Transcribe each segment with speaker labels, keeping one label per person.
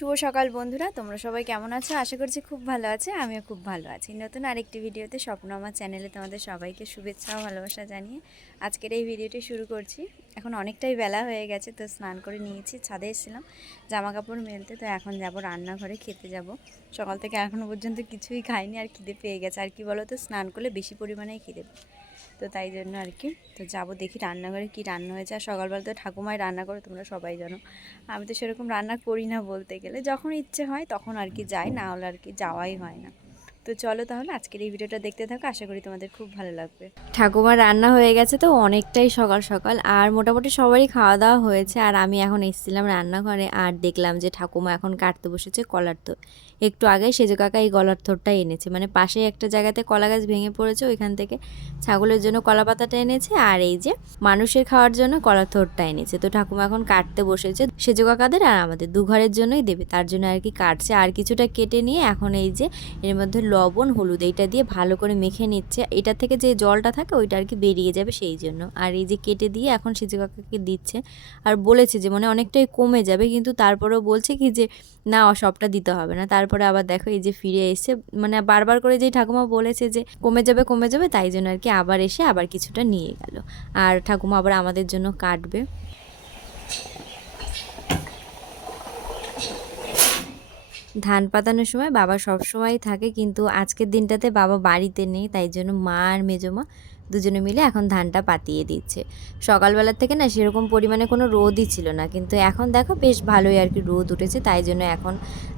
Speaker 1: শুভ সকাল বন্ধুরা, তোমরা সবাই কেমন আছো? আশা করছি খুব ভালো আছে, আমিও খুব ভালো আছি। নতুন আরেকটি ভিডিওতে স্বপ্ন আমার চ্যানেলে তোমাদের সবাইকে শুভেচ্ছা ও ভালোবাসা জানিয়ে আজকের এই ভিডিওটি শুরু করছি। এখন অনেকটাই বেলা হয়ে গেছে, তো স্নান করে নিয়েছি, ছাদে এসেছিলাম জামা কাপড় মেলতে, তো এখন যাব রান্নাঘরে খেতে যাব। সকাল থেকে এখনও পর্যন্ত কিছুই খাইনি, আর খিদে পেয়ে গেছে। আর কি বলো তো স্নান করলে বেশি পরিমাণেই খিদে পায়। তো তাই জন্য আর কি। তো যাব দেখি রান্নাঘরে কি রান্না হয়েছে। আর সকালবেলা তো ঠাকুমাই রান্না করে, তোমরা সবাই জানো। আমি তো সেরকম রান্না করি না বলতে গেলে। যখন ইচ্ছে হয় তখন আর কি যাই, না হলে আর কি যাওয়াই হয় না। তো চলো তাহলে আজকের এই ভিডিওটা দেখতে থাকো, আশা করি তোমাদের খুব ভালো লাগবে। ঠাকুমার রান্না হয়ে গেছে তো অনেকটাই সকাল সকাল, আর মোটামুটি সবারই খাওয়া দাওয়া হয়েছে, আর আমি এখন এসেছিলাম রান্নাঘরে, আর দেখলাম যে ঠাকুমা এখন কাটতে বসেছে কলার থোর একটু আগে সেজো কাকা এই কলার থোরটা এনেছে মানে পাশে একটা জায়গাতে কলা গাছ ভেঙে পড়েছে, ওইখান থেকে ছাগলের জন্য কলা পাতাটা এনেছে, আর এই যে মানুষের খাওয়ার জন্য কলার থোরটা এনেছে। তো ঠাকুমা এখন কাটতে বসেছে, সেজো কাকাদের আর আমাদের, দু ঘরের জন্যই দেবে, তার জন্য আর কি কাটছে, আর কিছুটা কেটে নিয়ে এখন এই যে এর মধ্যে লবণ, হলুদ, এইটা দিয়ে ভালো করে মেখে নিচ্ছে। এটা থেকে যে জলটা থাকে, ওইটা আর কি বেরিয়ে যাবে সেই জন্য। আর এই যে কেটে দিয়ে এখন সেজো কাকাকে দিচ্ছে। আর বলেছে যে মানে অনেকটাই কমে যাবে, কিন্তু তারপরেও বলছে কি যে, না সবটা দিতে হবে না। তারপরে আবার দেখো এই যে ফিরে এসে মানে বারবার করে যেই ঠাকুমা বলেছে যে, কমে যাবে কমে যাবে, তাই জন্য আর কি আবার এসে আবার কিছুটা নিয়ে গেল। আর ঠাকুমা আবার আমাদের জন্য কাটবে। ধান পাতানোর সময় বাবা সব সময় থাকে, কিন্তু আজকের দিনটাতে বাবা বাড়িতে নেই, তাই জন্য মা আর মেজমা দুজনে মিলে এখন ধানটা পাতিয়ে দিচ্ছে। সকালবেলার থেকে না সেরকম পরিমাণে কোনো রোদই ছিল না, কিন্তু এখন দেখো বেশ ভালোই আর কি রোদ উঠেছে, তাই জন্য এখন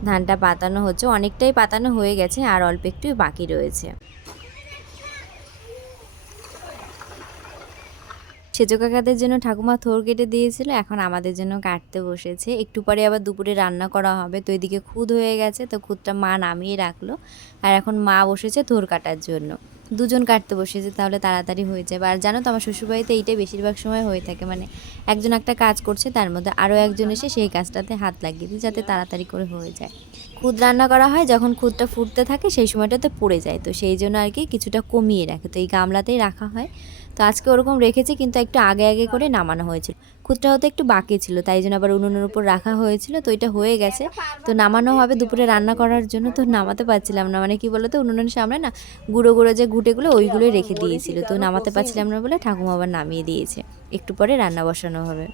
Speaker 1: ধানটা পাতানো হচ্ছে। অনেকটাই পাতানো হয়ে গেছে আর অল্প একটু বাকি রয়েছে। সেজো কাকাদের জন্য ঠাকুমা থোর কেটে দিয়েছিল, এখন আমাদের জন্য কাটতে বসেছে। একটু পরে আবার দুপুরে রান্না করা হবে, তো এদিকে খুদ হয়ে গেছে, তো খুদটা মা নামিয়ে রাখল। আর এখন মা বসেছে থোর কাটার জন্য। দুজন কাটতে বসেছে, তাহলে তাড়াতাড়ি হয়ে যাবে। আর জানো তো, আমার শ্বশুরবাড়িতে এইটাই বেশিরভাগ সময় হয়ে থাকে মানে একজন একটা কাজ করছে, তার মধ্যে আরও একজন এসে সেই কাজটাতে হাত লাগিয়ে দিই যাতে তাড়াতাড়ি করে হয়ে যায়। খুদ রান্না করা হয়, যখন খুদটা ফুটতে থাকে সেই সময়টাতে পড়ে যায়। তো সেই জন্য আর কি কিছুটা কমিয়ে রাখে। তো এই গামলাতেই রাখা হয়। তো আজকে ওরকম রেখেছি, কিন্তু একটু আগে আগে করে নামানো হয়েছিল। খুদটা হতে একটু বাকি ছিল, তাই জন্য আবার উনুনের উপর রাখা হয়েছিল। তো এটা হয়ে গেছে। তো নামানো হবে দুপুরে রান্না করার জন্য। তো নামাতে পারছিলাম না। মানে কি বলতো, উনুনের সামনে না গুঁড়ো গুঁড়ো যে ঘুটেগুলো, ওইগুলোই রেখে দিয়েছিল। তো নামাতে পারছিলাম না বলে ঠাকুমা আবার নামিয়ে দিয়েছে। একটু পরে রান্না বসানো হবে।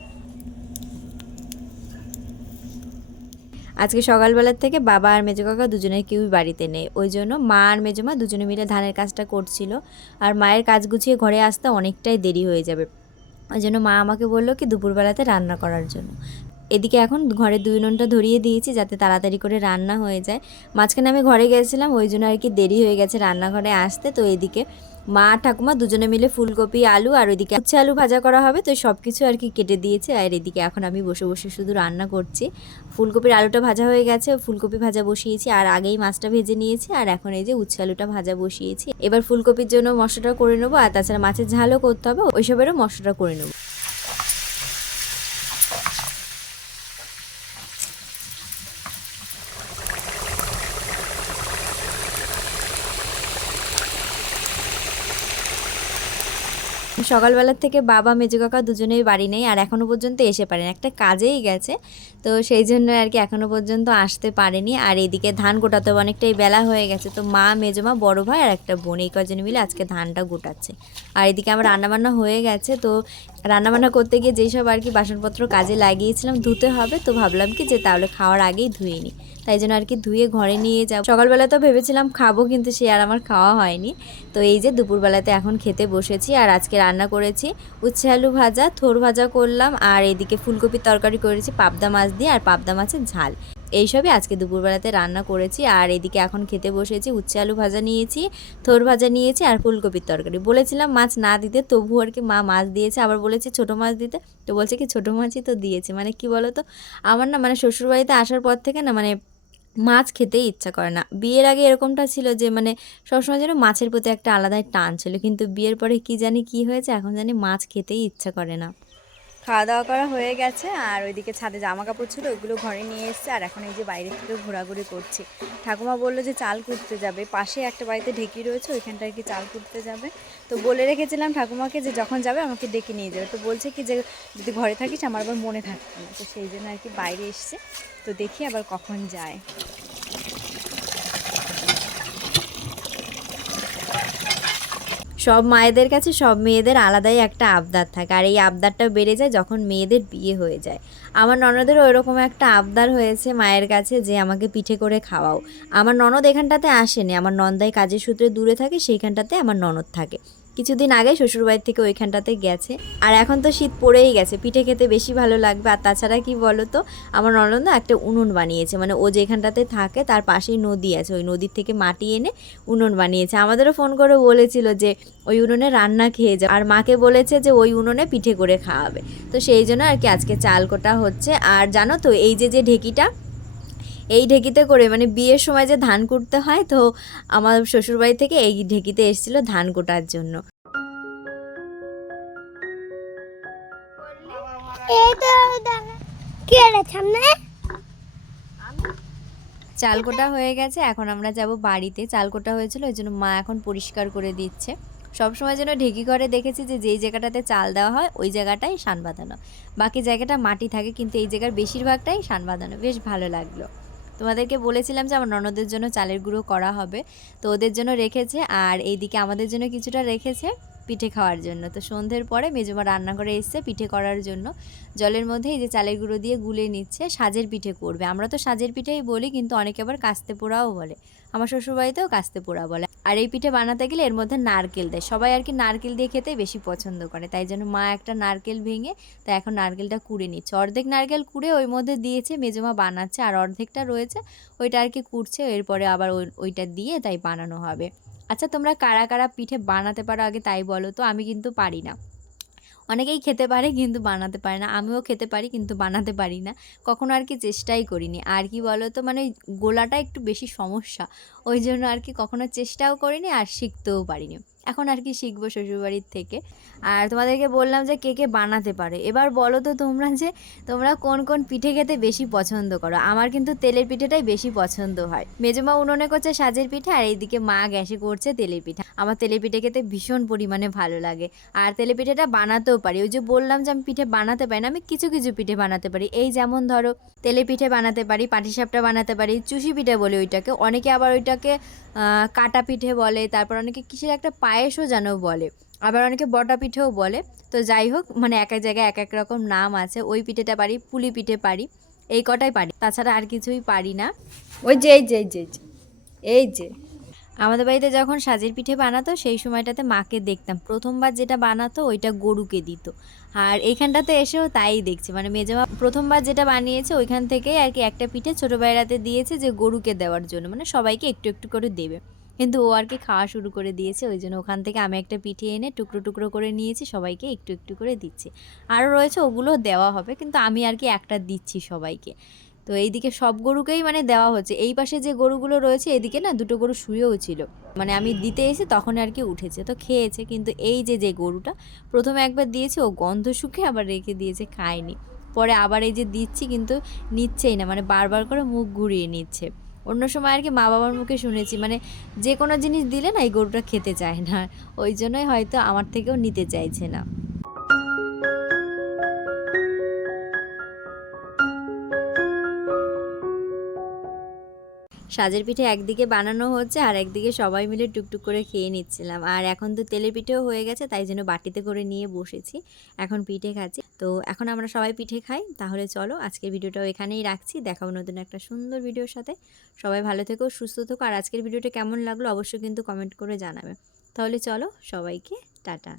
Speaker 1: আজকে সকালবেলার থেকে বাবা আর মেজো কাকা দুজনের কেউই বাড়িতে নেই। ওই জন্য মা আর মেজো মা দুজনে মিলে ধানের কাজটা করছিল। আর মায়ের কাজ গুছিয়ে ঘরে আসতে অনেকটাই দেরি হয়ে যাবে। ওই জন্য মা আমাকে বলল কি দুপুরবেলাতে রান্না করার জন্য। এদিকে এখন ঘরে দুই নুনটা ধরিয়ে দিয়েছি যাতে তাড়াতাড়ি করে রান্না হয়ে যায়। মাঝখানে আমি ঘরে গেছিলাম, ওই জন্য আর কি দেরি হয়ে গেছে রান্নাঘরে আসতে। তো এদিকে মা, ঠাকুমা দুজনে মিলে ফুলকপি, আলু আর ওইদিকে উচ্ছে আলু ভাজা করা হবে। তো সব কিছু আর কি কেটে দিয়েছে। আর এদিকে এখন আমি বসে বসে শুধু রান্না করছি। ফুলকপির আলুটা ভাজা হয়ে গেছে। ফুলকপি ভাজা বসিয়েছি। আর আগেই মাছটা ভেজে নিয়েছি। আর এখন এই যে উচ্ছে আলুটা ভাজা বসিয়েছি। এবার ফুলকপির জন্য মশলাটা করে নেব। আর তাছাড়া মাছের ঝালও করতে হবে। ওইসবেরও মশলাটা করে নেব। সকালবেলার থেকে বাবা, মেজো কাকা দুজনেই বাড়ি নেই আর এখনও পর্যন্ত এসে পারেন। একটা কাজেই গেছে। তো সেই জন্য আর কি এখনও পর্যন্ত আসতে পারেনি। আর এদিকে ধান গোটাতে অনেকটাই বেলা হয়ে গেছে। তো মা, মেজো মা, বড়ো ভাই আর একটা বোন, এই কজন মিলে আজকে ধানটা গোটাচ্ছে। আর এদিকে আমার রান্নাবান্না হয়ে গেছে। তো রান্নাবান্না করতে গিয়ে যেই সব আর কি বাসনপত্র কাজে লাগিয়েছিলাম, ধুতে হবে। তো ভাবলাম কি যে তাহলে খাওয়ার আগেই ধুয়ে নিই। তাই জন্য আর কি ধুয়ে ঘরে নিয়ে যাব। সকালবেলা তো ভেবেছিলাম খাব, কিন্তু সে আর আমার খাওয়া হয়নি। তো এই যে দুপুরবেলাতে এখন খেতে বসেছি আর আজকে রান্না করেছি। উচ্ছে আলু ভাজা, থোর ভাজা করলাম আর এদিকে ফুলকপির তরকারি করেছি, পাবদা মাছ দিয়ে আর পাবদা মাছের ঝাল। এইসবই আজকে দুপুরবেলাতে রান্না করেছি আর এদিকে এখন খেতে বসেছি, উচ্ছে আলু ভাজা নিয়েছি, থোর ভাজা নিয়েছি আর ফুলকপির তরকারি। বলেছিলাম মাছ না দিতে তবু আর কি মা মাছ দিয়েছে, আবার বলেছে ছোটো মাছ দিতে, তো বলছে কি ছোটো মাছই তো দিয়েছে। মানে কি বলো তো আমার না মানে শ্বশুরবাড়িতে আসার পর থেকে না মানে মাছ খেতেই ইচ্ছা করে না। বিয়ের আগে এরকমটা ছিল যে মানে সবসময় যেন মাছের প্রতি একটা আলাদাই টান ছিল। কিন্তু বিয়ের পরে কি জানি কি হয়েছে, এখন জানি মাছ খেতেই ইচ্ছা করে না। খাওয়া দাওয়া করা হয়ে গেছে, আর ওইদিকে ছাদে জামা কাপড় ছিল, ওইগুলো ঘরে নিয়ে এসছে, আর এখন এই যে বাইরে থেকে ঘোরাঘুরি করছি। ঠাকুমা বলল যে চাল কুটতে যাবে, পাশে একটা বাড়িতে ঢেকি রয়েছে ওইখানটা আর কি চাল কুটতে যাবে? তো বলে রেখেছিলাম ঠাকুমাকে যে যখন যাবে আমাকে ডেকে নিয়ে যাবে, তো বলছে কি যে যদি ঘরে থাকিস, আমার আবার মনে থাকবে না। তো সেই জন্য আর কি বাইরে এসছে, তো দেখি আবার কখন যায়। সব মায়েদের কাছে সব মেয়েদের আলাদাই একটা আবদার থাকে। আর এই আবদারটা বেড়ে যায় যখন মেয়েদের বিয়ে হয়ে যায়। আমার ননদেরও ওইরকম একটা আবদার হয়েছে মায়ের কাছে যে, আমাকে পিঠে করে খাওয়াও। আমার ননদ এখানটাতে আসেনি। আমার নন্দাই কাজের সূত্রে দূরে থাকে, সেইখানটাতে আমার ননদ থাকে। কিছুদিন আগে শ্বশুরবাড়ি থেকে ওইখানটাতে গেছে। আর এখন তো শীত পড়েই গেছে, পিঠে খেতে বেশি ভালো লাগবে। আর তাছাড়া কি বলো তো আমার ননদ একটা উনুন বানিয়েছে মানে ও যেখানটাতে থাকে তার পাশেই নদী আছে, ওই নদীর থেকে মাটি এনে উনুন বানিয়েছে। আমাদেরও ফোন করে বলেছিল যে, ওই উনুনে রান্না খেয়ে যাও। আর মাকে বলেছে যে, ওই উনুনে পিঠে করে খাওয়াবে। তো সেই জন্য আর কি আজকে চাল কোটা হচ্ছে। আর জানো তো, এই যে যে ঢেকিটা এই ঢেকিতে করে মানে বিয়ের সময় যে ধান কুটতে হয়, তো আমার শ্বশুরবাড়ি থেকে এই ঢেকিতে এসেছিল ধান কোটার জন্য। চাল কোটা হয়ে গেছে, এখন আমরা যাব বাড়িতে। চাল কোটা হয়েছিল ওই জন্য মা এখন পরিষ্কার করে দিচ্ছে। সবসময় যেন ঢেকি ঘরে দেখেছি যে যেই জায়গাটাতে চাল দেওয়া হয়, ওই জায়গাটাই সান বাঁধানো বাকি জায়গাটা মাটি থাকে, কিন্তু এই জায়গার বেশিরভাগটাই সান বাঁধানো বেশ ভালো লাগল। তোমাদেরকে বলেছিলাম যে আমার ননদের জন্য চালের গুঁড়ো করা হবে, তো ওদের জন্য রেখেছে আর এইদিকে আমাদের জন্য কিছুটা রেখেছে পিঠে খাওয়ার জন্য। তো সন্ধ্যের পরে মেজমা রান্না করে এসছে পিঠে করার জন্য। জলের মধ্যে এই যে চালের গুঁড়ো দিয়ে গুলে নিচ্ছে, সাজের পিঠে করবে। আমরা তো সাজের পিঠেই বলি, কিন্তু অনেকে আবার কাস্তে পোড়াও বলে। আমার শ্বশুরবাড়িতেও কাস্তে পোড়া বলে। আর এই পিঠে বানাতে গেলে এর মধ্যে নারকেল দেয়। সবাই আর কি নারকেল দিয়ে খেতে বেশি পছন্দ করে। তাই জন্য মা একটা নারকেল ভেঙে, তাই এখন নারকেলটা কুড়ে নিচ্ছে। অর্ধেক নারকেল কুড়ে ওই মধ্যে দিয়েছে, মেজমা বানাচ্ছে আর অর্ধেকটা রয়েছে, ওইটা আর কি কুড়ছে, এরপরে আবার ওই, ওইটা দিয়ে তাই বানানো হবে। আচ্ছা তোমরা কারা কারা পিঠে বানাতে পারো আগে তাই বলো তো, আমি কিন্তু পারি না। অনেকেই খেতে পারে কিন্তু বানাতে পারে না। আমিও খেতে পারি কিন্তু বানাতে পারি না। কখনো আর কি চেষ্টাই করিনি। আর কি বলো তো মানে গলাটা একটু বেশি সমস্যা। ওই জন্য আর কি কখনো চেষ্টাও করিনি আর শিখতেও পারিনি। এখন আর কি শিখব শ্বশুরবাড়ির থেকে। আর তোমাদেরকে বললাম যে কে কে বানাতে পারে। এবার বলো তো তোমরা যে তোমরা কোন কোন পিঠে খেতে বেশি পছন্দ করো? আমার কিন্তু তেলের পিঠেটাই বেশি পছন্দ হয়। মেজমা উনুনে করছে সাজের পিঠে আর এইদিকে মা গ্যাসে করছে তেলের পিঠা। আমার তেলের পিঠে খেতে ভীষণ পরিমাণে ভালো লাগে। আর তেলের পিঠেটা বানাতেও পারি। ওই যে বললাম যে আমি পিঠে বানাতে পারি না, আমি কিছু কিছু পিঠে বানাতে পারি। এই যেমন ধরো তেলের পিঠে বানাতে পারি, পাটিসাপটা বানাতে পারি, চুষি পিঠে বলে ওইটাকে। অনেকে আবার ওইটাকে কাটা পিঠে বলে। তারপর অনেকে কিসের একটা পায়েসও যেন বলে আবার অনেকে বটা পিঠেও বলে। তো যাই হোক মানে এক এক জায়গায় এক এক রকম নাম আছে ওই পিঠেটা পারি পুলি পিঠে পারি এই কটাই পারি। তাছাড়া আর কিছুই পারি না।
Speaker 2: ওই যে এই যে এই যে এই যে,
Speaker 1: আমাদের বাড়িতে যখন সাজের পিঠে বানাতো সেই সময়টাতে মাকে দেখতাম। প্রথমবার যেটা বানাতো ওইটা গরুকে দিত। আর এইখানটাতে এসেও তাই দেখছি। মানে মেজমা প্রথমবার যেটা বানিয়েছে ওইখান থেকেই আর কি একটা পিঠে ছোটো বেড়াতে দিয়েছে যে গরুকে দেওয়ার জন্য। মানে সবাইকে একটু একটু করে দেবে। কিন্তু ও আর কি খাওয়া শুরু করে দিয়েছে। ওই জন্য ওখান থেকে আমি একটা পিঠে এনে টুকরো টুকরো করে নিয়েছি, সবাইকে একটু একটু করে দিচ্ছি। আরও রয়েছে ওগুলো দেওয়া হবে, কিন্তু আমি আর কি একটা দিচ্ছি সবাইকে। তো এইদিকে সব গরুকেই মানে দেওয়া হচ্ছে। এই পাশে যে গরুগুলো রয়েছে, এদিকে না দুটো গরু শুয়েও ছিল। মানে আমি দিতে এসে তখন আর কি উঠেছে। তো খেয়েছে, কিন্তু এই যে যে গরুটা, প্রথমে একবার দিয়েছে, ও গন্ধ শুকে আবার রেখে দিয়েছে, খায়নি। পরে আবার এই যে দিচ্ছি, কিন্তু নিচ্ছেই না। মানে বারবার করে মুখ ঘুরিয়ে নিচ্ছে। অন্য সময় আর কি মা বাবার মুখে শুনেছি মানে যে কোনো জিনিস দিলে না এই গরুটা খেতে চায় না। ওই জন্যই হয়তো আমার থেকেও নিতে চাইছে না। সাজের পিঠে একদিকে বানানো হচ্ছে আর একদিকে সবাই মিলে টুকটুক করে খেয়ে নিচ্ছিলাম। আর এখন তো তেলের পিঠেও হয়ে গেছে, তাই জন্য বাটিতে করে নিয়ে বসেছি। এখন পিঠে খাচ্ছি। তো এখন আমরা সবাই পিঠে খাই। তাহলে চলো আজকের ভিডিওটাও এখানেই রাখছি। দেখাবো নতুন একটা সুন্দর ভিডিওর সাথে। সবাই ভালো থেকো, সুস্থ থেকো। আর আজকের ভিডিওটা কেমন লাগল অবশ্যই কিন্তু কমেন্ট করে জানাবে। তাহলে চলো সবাইকে টাটা।